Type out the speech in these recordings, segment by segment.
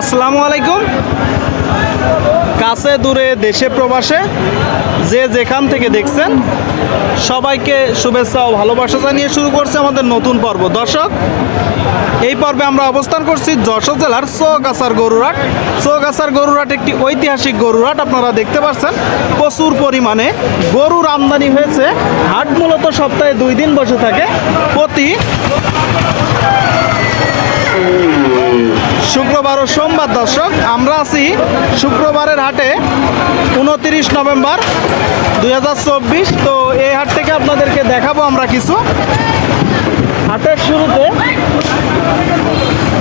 আসসালামু আলাইকুম। কাছে দূরে দেশে প্রবাসে যে যেখান থেকে দেখছেন, সবাইকে শুভেচ্ছা ও ভালোবাসা জানিয়ে শুরু করছে আমাদের নতুন পর্ব। দর্শক, এই পর্বে আমরা অবস্থান করছি যশোর জেলার চৌগাছার গরুরাট চৌগাছার গরুরাট একটি ঐতিহাসিক গরুরাট আপনারা দেখতে পাচ্ছেন। প্রচুর পরিমাণে গরুর আমদানি হয়েছে। হাট মূলত সপ্তাহে দুই দিন বসে থাকে। প্রতি শুক্রবার ও সোমবার দর্শক, আমরা আছি শুক্রবারের হাটে উনতিরিশ নভেম্বর দুই হাজার চব্বিশ। তো এই হাট থেকে আপনাদেরকে দেখাবো আমরা কিছু। হাটের শুরুতে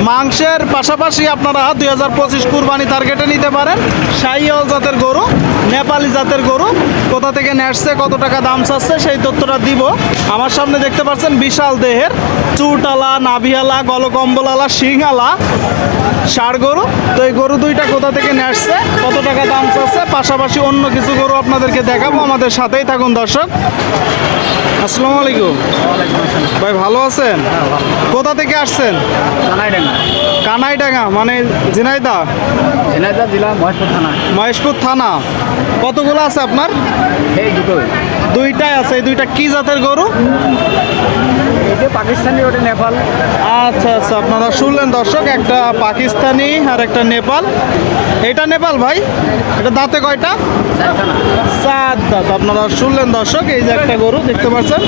মাংসের পাশাপাশি আপনারা দুই হাজার পঁচিশ কুরবানি টার্গেটে নিতে পারেন। শাহিওয়াল জাতের গরু, নেপালি জাতের গরু, কোথা থেকে নেসছে, কত টাকা দাম চাচ্ছে, সেই তথ্যটা দিব। আমার সামনে দেখতে পাচ্ছেন বিশাল দেহের চুটালা নাভিয়ালা, গলকম্বলালা শিংআলা ষাড় গরু। তো এই গরু দুইটা কোথা থেকে নেসছে কত টাকা দাম চাচ্ছে পাশাপাশি অন্য কিছু গরু আপনাদেরকে দেখাবো আমাদের সাথেই থাকুন দর্শক। আসসালামু আলাইকুম। ভাই ভালো আছেন? কোথা থেকে আসছেন? কানাইডাঙ্গা। কানাইডাঙ্গা মানে ঝিনাইদা? ঝিনাইদহ জেলা মহেশপুর থানা। মহেশপুর থানা। কতগুলো আছে আপনার? এই দুইটাই আছে এই দুইটা কি জাতের গরু? পাকিস্তানি ওটা নেপাল। আচ্ছা আচ্ছা আপনারা শুনলেন দর্শক একটা পাকিস্তানি আর একটা নেপাল। এটা নেপাল ভাই? এটা দাঁতে কয়টা? সাত চার দাঁত। আপনারা শুনলেন দর্শক এই যে একটা গরু দেখতে পাচ্ছেন?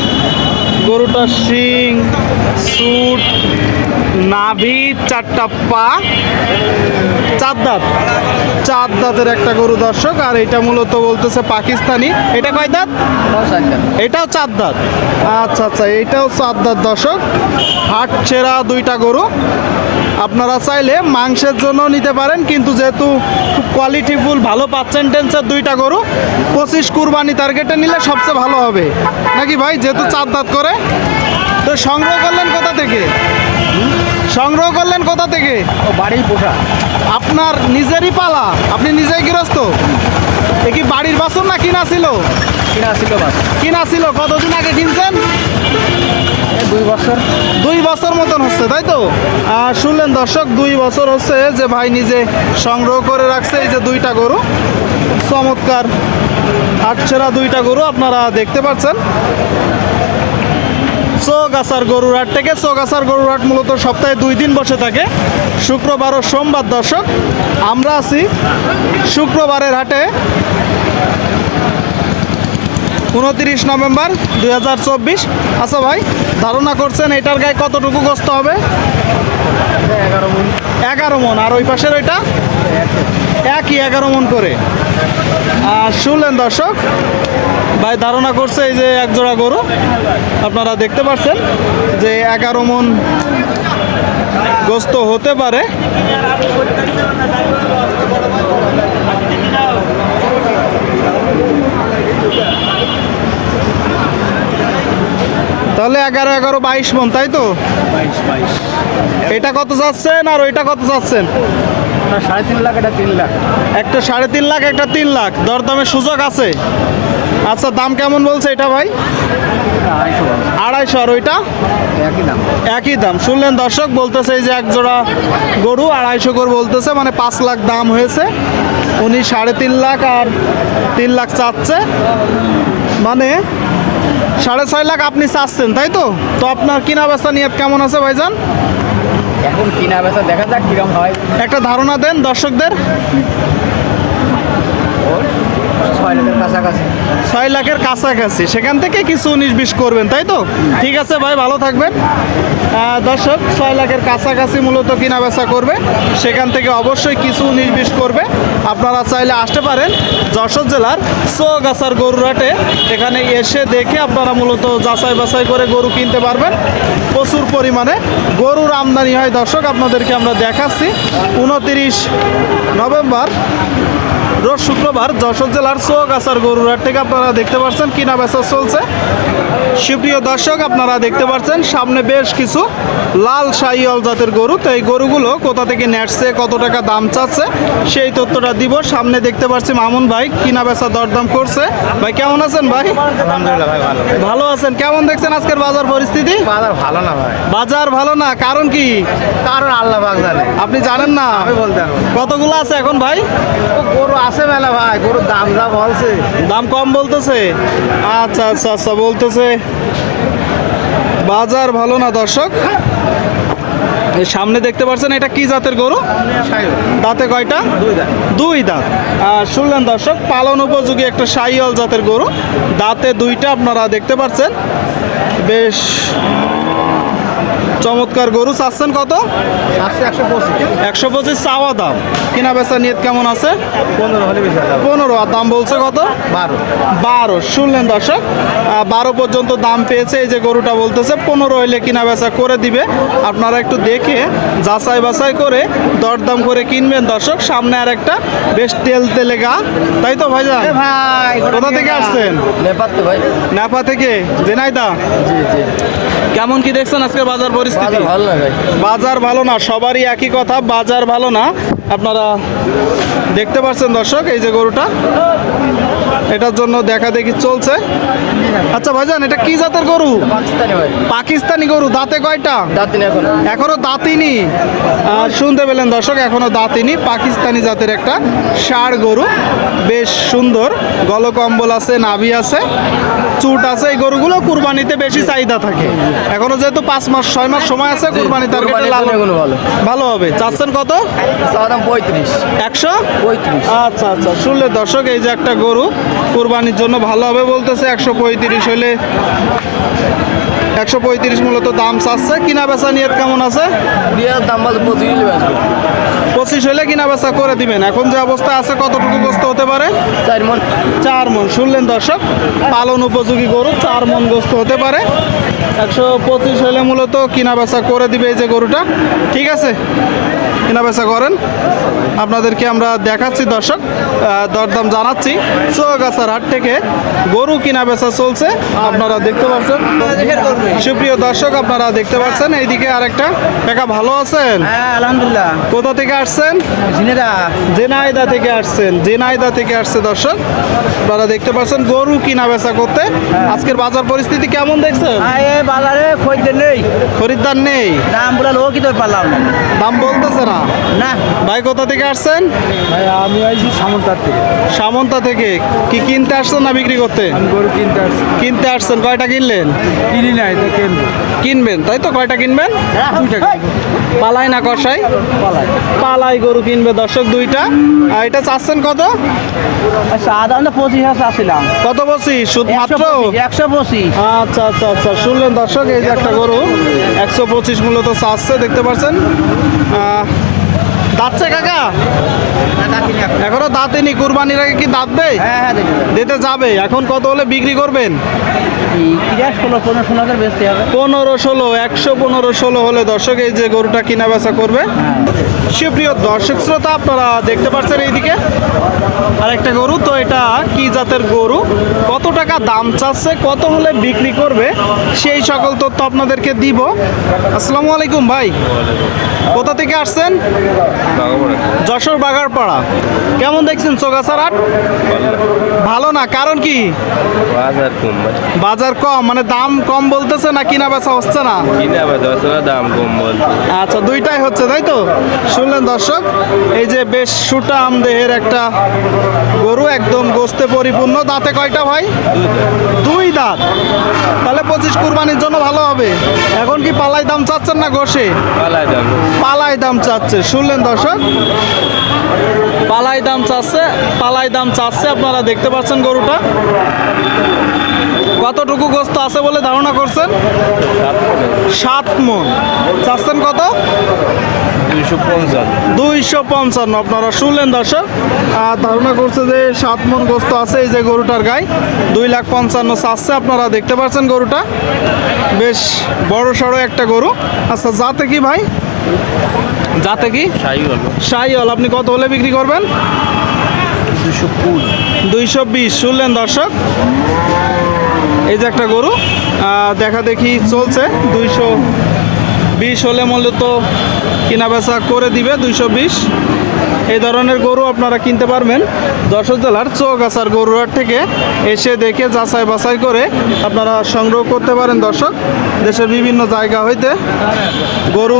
গরুটার শিং, সুট, নাভি, চারটা পা। চার দাঁত। চার দাঁতের একটা গরু দর্শক, আর এটা মূলত বলতেছে পাকিস্তানি। এটা কয় দাঁত? এটাও চার দাঁত। আচ্ছা আচ্ছা এটাও চার দাঁত দর্শক। হাট ছেঁড়া দুইটা গরু। আপনারা চাইলে মাংসের জন্য নিতে পারেন কিন্তু যেহেতু খুব কোয়ালিটিফুল ভালো পার্সেন্টেন্সের দুইটা গরু পঁচিশ কুরবানি টার্গেটে নিলে সবচেয়ে ভালো হবে। নাকি ভাই? যেহেতু চার দাঁত করে। তো সংগ্রহ করলেন কোথা থেকে? সংগ্রহ করলেন কোথা থেকে? ও বাড়ির পোষা। আপনার নিজেরই পালা। আপনি নিজেই গৃহস্থ? এ কি বাড়ির বাসন না কিনা ছিল? কিনা ছিল কিনা ছিল? কতদিন আগে কিনছেন? দুই বছর দুই বছর মতন হচ্ছে, তাই তো? আর শুনলেন দর্শক, দুই বছর হচ্ছে যে ভাই নিজে সংগ্রহ করে রাখছে এই যে দুইটা গরু। চমৎকার হাটছেড়া দুইটা গরু আপনারা দেখতে পাচ্ছেন। চৌগাছার গরুর হাট থেকে, চৌগাছার গরুর হাট মূলত সপ্তাহে দুই দিন বসে থাকে। শুক্রবার ও সোমবার দর্শক, আমরা আছি শুক্রবারের হাটে। উনতিরিশ নভেম্বর দু হাজার চব্বিশ। আচ্ছা ভাই, ধারণা করছেন এটার গায়ে কতটুকু কষ্ট হবে? এগারো মন। আর ওই পাশের ওইটা? একই এগারো মন করে। আর শুনলেন দর্শক, ভাই ধারণা করছে এই যে এক জোড়া গরু। আপনারা দেখতে পাচ্ছেন যে এগারো মন গোস্ত হতে পারে। তাহলে এগারো এগারো বাইশ মন তাই তো? এটা কত যাচ্ছেন আর ওইটা কত যাচ্ছেন? ওটা সাড়ে তিন লাখ এটা তিন লাখ। একটা সাড়ে তিন লাখ একটা তিন লাখ। দরদামের সুযোগ আছে। আচ্ছা দাম কেমন বলছে এটা ভাই? আড়াইশো আর ওইটা? একই দাম। শুনলেন দর্শক বলতেছে এই যে এক জোড়া গরু আড়াইশো করে বলতেছে মানে পাঁচ লাখ দাম হয়েছে। উনি সাড়ে তিন লাখ আর তিন লাখ চাচ্ছে। মানে সাড়ে ছয় লাখ আপনি চাচ্ছেন তাই তো? তো আপনার কিনা বেচা নিয়ে কেমন আছে ভাইজান? এখন কিনা বেচা দেখা যাক কীরকম হয়। একটা ধারণা দেন দর্শকদের ওর ছয় লাখের কাছাকাছি ছয় লাখের কাছাকাছি। সেখান থেকে কিছু উনিশ বিশ করবেন, তাই তো? ঠিক আছে ভাই, ভালো থাকবেন। দর্শক, ছয় লাখের কাছাকাছি মূলত কিনা বেচা করবে। সেখান থেকে অবশ্যই কিছু উনিশ বিশ করবে। আপনারা চাইলে আসতে পারেন যশোর জেলার চৌগাছার গরুরাটে এখানে এসে দেখে আপনারা মূলত যাচাই বাছাই করে গরু কিনতে পারবেন। প্রচুর পরিমাণে গরুর আমদানি হয়। দর্শক, আপনাদেরকে আমরা দেখাচ্ছি। উনতিরিশ নভেম্বর রোজ শুক্রবার যশোর জেলার চৌগাছার গরুরহাট থেকে আপনারা দেখতে পাচ্ছেন কিনা বেচা চলছে। সুপ্রিয় দর্শক আপনারা দেখতে পাচ্ছেন সামনে বেশ কিছু লাল শাহিওয়াল জাতের গরু। তো এই গরুগুলো কোথা থেকে নেটছে কত টাকা দাম চাচ্ছে সেই তথ্যটা দিব। সামনে দেখতে পাচ্ছি মামুন ভাই কিনা বেচা দরদাম করছে। ভাই কেমন আছেন ভাই? আলহামদুলিল্লাহ ভাই ভালো ভালো আছেন। কেমন দেখছেন আজকের বাজার পরিস্থিতি? বাজার ভালো না ভাই। বাজার ভালো না কারণ কি? কারণ আল্লাহ পাক জানে। আপনি জানেন না? আমি বলতে কতগুলো আছে এখন ভাই? গরু আছে মেলা ভাই গরুর দাম যা বলছে। দাম কম বলতেছে? আচ্ছা আচ্ছা আচ্ছা বলতেছে। বাজার ভালো না দর্শক? এই সামনে দেখতে পাচ্ছেন এটা কি জাতের গরু? দাঁতে কয়টা? দুই দুই দাঁত। আর শুনলেন দর্শক পালন উপযোগী একটা সাইয়াল জাতের গরু। দাঁতে দুইটা আপনারা দেখতে পাচ্ছেন। বেশ চমৎকার গরু চাচ্ছেন কত? একশো পঁচিশ। একশো পঁচিশ চাওয়া দাম। কিনা বেচা নিয়ত কেমন আছে? পনেরো হলে পনেরো। আর দাম বলছে কত? বারো। বারো। শুনলেন দর্শক বারো পর্যন্ত দাম পেয়েছে। এই যে গরুটা বলতেছে পনেরো হইলে কিনা বেচা করে দিবে। আপনারা একটু দেখে যাচাই বাছাই করে দরদাম করে কিনবেন দর্শক। সামনে আর একটা বেশ তেল তেলে গা। তাই তো ভাইজান? ভাই কোথা থেকে আসছেন? নেপাত তো ভাই। নাপা থেকে? জেনাইদা? জি জি। কেমন কি দেখছেন আজকে বাজার পরিস্থিতি? বাজার ভালো না বাজার ভালো না সবারই একই কথা বাজার ভালো না। আপনারা দেখতে পাচ্ছেন দর্শক এই যে গরুটা। এটার জন্য দেখা দেখি চলছে। আচ্ছা ভাইজান এটা কি জাতের গরু? পাকিস্তানি গরু দাঁতে কয়টা? এখন। দাঁতিনি। আর শুনতে পেলেন দর্শক এখনও দাঁতিনি। পাকিস্তানি জাতের একটা ষাড় গরু। বেশ সুন্দর। গলকম্বল আছে নাভি আছে চুট আছে। এই গরুগুলো কুরবানিতে বেশি চাহিদা থাকে। এখনও যেহেতু পাঁচ মাস ছয় মাস সময় আছে কুরবানি টার্গেটে লালন ভালো। ভালো হবে। চাচ্ছেন কত? পঁয়ত্রিশ। একশো? আচ্ছা আচ্ছা। শুনলে দর্শক এই যে একটা গরু কুরবানির জন্য ভালো হবে বলতেছে একশো পঁয়ত্রিশ হলে। একশো পঁয়ত্রিশ মূলত দাম চাচ্ছে। কিনা বেচা নিয়ত কেমন আছে? দাম বলতে পঁচিশ হলে পঁচিশ হলে কিনা বেচা করে দিবেন। এখন যে অবস্থা আছে কতটুকু গোস্ত হতে পারে? চার মন। চার মন। শুনলেন দর্শক পালন উপযোগী গরু চার মন গোস্ত হতে পারে। একশো পঁচিশ হলে মূলত কিনা বেচা করে দিবে এই যে গরুটা। ঠিক আছে? কিনা বেচা করেন। আপনাদেরকে আমরা দেখাচ্ছি দর্শক দরদাম জানাচ্ছি। চৌগাছার হাট থেকে গরু কিনা বেচা চলছে। আপনারা দেখতে পাচ্ছেন। সুপ্রিয় দর্শক আপনারা দেখতে পাচ্ছেন। এইদিকে আরেকটা কাকা ভালো আছেন? হ্যাঁ আলহামদুলিল্লাহ। কোথা থেকে আসছেন? জেনাইদা থেকে আসছেন। জেনাইদা থেকে আসছে দর্শক। আপনারা দেখতে পাচ্ছেন গরু কিনা বেচা করতে। আজকের বাজার পরিস্থিতি কেমন দেখছেন? এ বাজারে খোঁজতে নেই। খরিদ্দার নেই। দাম বলে লোক কি তোর পারলাম দাম বলতেছে না। না ভাই কোথা থেকে আসছেন? ভাই আমি আইছি সামন্তার থেকে। সামন্তা থেকে। কি কিনতে আসছেন না বিক্রি করতে? গরু কিনতে আসছি। কিনতে আসছেন কয়টা কিনলেন? কিনি নাই তো কিনবো। কিনবেন তাই তো? কয়টা কিনবেন? পালাই না কষাই পালাই। পালাই গরু কিনবে দর্শক দুইটা। আর এটা চাচ্ছেন কত? আচ্ছা আদা আমরা পঁচিশ হাজার আসছিলাম কত সুদ মাত্র? একশো পঁচিশ। আচ্ছা আচ্ছা আচ্ছা শুনলেন দর্শক এই যে একটা গরু। একশো পঁচিশ মূলত চাচ্ছে দেখতে পাচ্ছেন। দাঁতছে কাকা? এখনও দাঁতেনি কুরবানির আগে কি দাঁতবে হ্যাঁ হ্যাঁ দিতে যাবে এখন কত হলে বিক্রি করবেন? পনেরো ষোলো একশো পনেরো ষোলো হলে দর্শক এই যে গরুটা কিনা বেচা করবে। সুপ্রিয় দর্শক শ্রোতা আপনারা দেখতে পাচ্ছেন এইদিকে? আর একটা গরু তো এটা কি জাতের গরু? কত টাকা দাম চাচ্ছে কত হলে বিক্রি করবে? সেই সকল তথ্য আপনাদেরকে দিব। আসসালামু আলাইকুম ভাই। কোথা থেকে আসছেন? যশোর বাগারপাড়া। কেমন দেখছেন চোগাছার হাট? ভালো না? কারণ কি? বাজার কম বাজার কম মানে দাম কম বলতেছে না কিনা বেচা হচ্ছে না? কিনা বেচা হচ্ছে না দাম কম বলছে। আচ্ছা দুইটাই হচ্ছে তাই তো? শুনলেন দর্শক এই যে বেশ সুটা দেহের একটা গোস্তে পরিপূর্ণ। দাঁতে কয়টা ভাই? দুই দাঁত। তাহলে পঁচিশ কুরবানির জন্য ভালো হবে। এখন কি পালাই দাম চাচ্ছেন না গোসে পালাই দাম। পালাই দাম চাচ্ছে। শুনলেন দর্শক? পালাই দাম চাচ্ছে পালাই দাম চাচ্ছে। আপনারা দেখতে পাচ্ছেন গরুটা। কতটুকু গোস্ত আছে বলে ধারণা করছেন? সাত মন। চাচ্ছেন কত? দুইশো পঞ্চান্ন। আপনারা শুনলেন দর্শক। আর ধারণা করছে যে সাত মন গোস্ত আছে এই যে গরুটার গায়ে দুই লাখ পঞ্চান্ন চাচ্ছে আপনারা দেখতে পাচ্ছেন গরুটা। বেশ বড় সড়ো একটা গরু। আচ্ছা যাতে কি ভাই? যাতে কি? সাই হলো শাহিওয়াল আপনি কত হলে বিক্রি করবেন? দুশো দুইশো বিশ শুনলেন দর্শক? এই যে একটা গরু। দেখা দেখি চলছে। দুইশো বিশ হলে মূলত কিনা বেচা করে দিবে, দুইশো বিশ। এই ধরনের গরু আপনারা কিনতে পারবেন। যশোর জেলার চৌগাছার গরুহাট থেকে এসে দেখে যাচাই বাছাই করে আপনারা সংগ্রহ করতে পারেন দর্শক। দেশের বিভিন্ন জায়গা হইতে গরু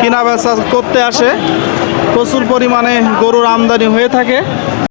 কিনা বেচা করতে আসে। প্রচুর পরিমাণে গরুর আমদানি হয়ে থাকে।